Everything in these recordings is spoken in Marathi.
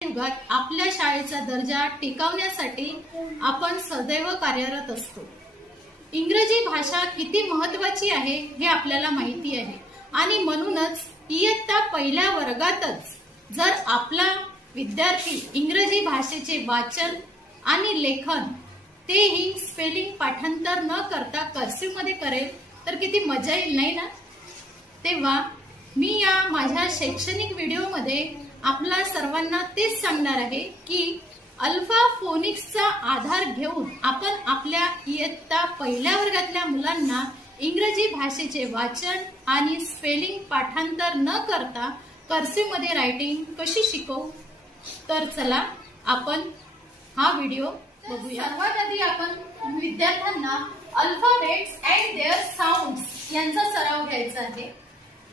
युगात आपल्या शाळेचा दर्जा टिकवण्यासाठी आपण सदैव कार्यरत असतो। इंग्रजी भाषा किती महत्त्वाची आहे हे आपल्याला माहिती आहे आणि म्हणूनच इयत्ता पहिल्या वर्गातच जर आपला विद्यार्थी इंग्रजी भाषेचे वाचन आणि लेखन तेही स्पेलिंग पाठांतर न करता कर्सिव्ह मध्ये करेल तर किती मजा येईल नाही ना। तेव्हा मी या माझ्या शैक्षणिक व्हिडिओमध्ये आपल्या सर्वांना तेच सांगणार आहे की अल्फा फोनिक्सचा आधार घेऊन आपण आपल्या इयत्ता पहिल्या वर्गातल्या मुलांना इंग्रजी भाषेचे वाचन आणि स्पेलिंग पाठांतर न करता कर्सिव्ह मध्ये रायटिंग कशी शिकवू। तर चला आपण हा व्हिडिओ बघूया। सर्वात आधी आपण विद्यार्थ्यांना अल्फाबेट्स अँड देअर साऊंड्स यांचा सराव घ्यायचा आहे।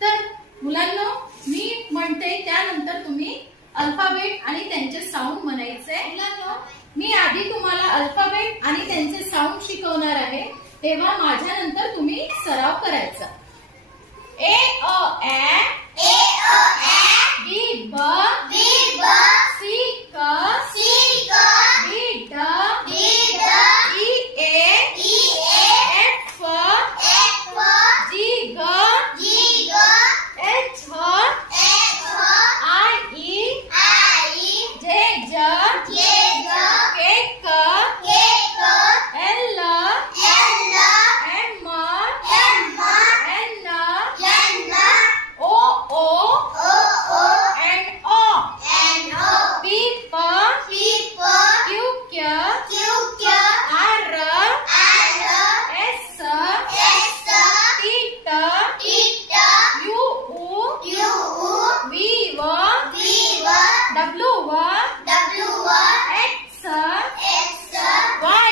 तर मुलांनो मी म्हणते त्यानंतर तुम्ही अल्फाबेट आणि त्यांचे साऊंड म्हणायचे। मुलांनो मी आधी तुम्हाला अल्फाबेट आणि त्यांचे साऊंड शिकवणार आहे, तेव्हा माझ्यानंतर तुम्ही सराव करायचा। ए अ ए ए अ ए बी ब बी ब सी क सी क डी ड डी ड E A F F G ग जी ग एच एच आई जे ज जे ज के क L L M M N O and O P प Q R S T U V W X Y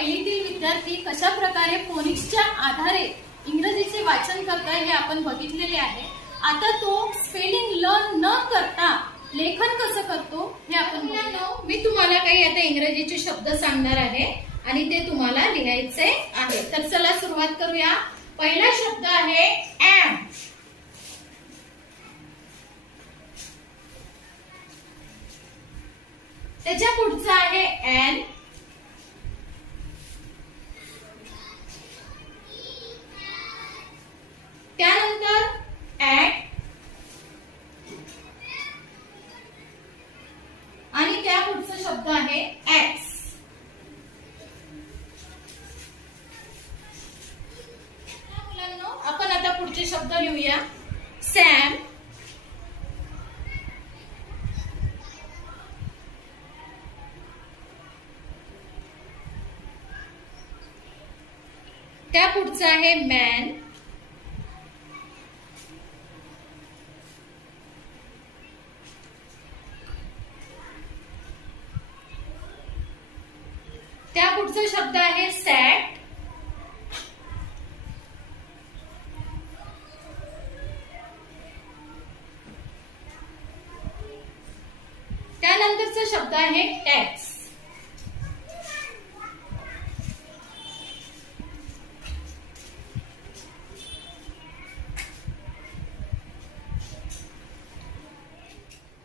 Z विद्यार्थी कशा प्रकारे फोनिक्सच्या आधारे इंग्रजीचे वाचन करतात हे आपण बघितलेले आहे। आता तो स्पेलिंग लर्न न करता लेखन कसं करतो हे आपण बघूया। मी तुम्हाला काही आता इंग्रजीचे शब्द सांगणार आहे आणि ते तुम्हाला लिहायचे आहे। तर चला सुरुवात करूया। पहिला शब्द आहे एम। त्याच्या पुढचा आहे एन। त्यानंतर ऍट आणि त्या पुढचा शब्द आहे एक्स। मुलांनो आपण आता पुढचे शब्द लिहूया। सॅम, त्या पुढचा आहे मॅन, त्या पुढचा शब्द आहे सॅट, त्यानंतरचा शब्द आहे टॅक्स,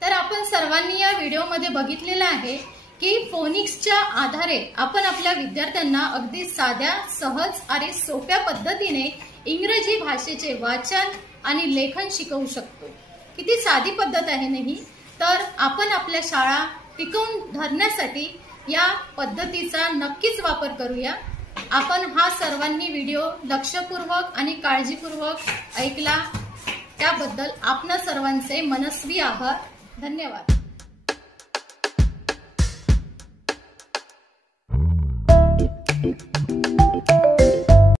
तर आपण सर्वांनी या व्हिडिओमध्ये बघितलेलं आहे की फोनिक्सच्या आधारे आपण आपल्या विद्यार्थ्यांना अगदी साध्या, सहज आणि सोप्या पद्धतीने इंग्रजी भाषेचे वाचन आणि लेखन शिकवू शकतो। किती साधी पद्धत आहे नाही। तर आपण आपल्या शाळा टिकवून धरण्यासाठी या पद्धतीचा नक्कीच वापर करूया। आपण हा सर्वांनी व्हिडिओ लक्षपूर्वक आणि काळजीपूर्वक ऐकला त्याबद्दल आपणा सर्वांचे मनस्वी आभार। धन्यवाद। Thank you.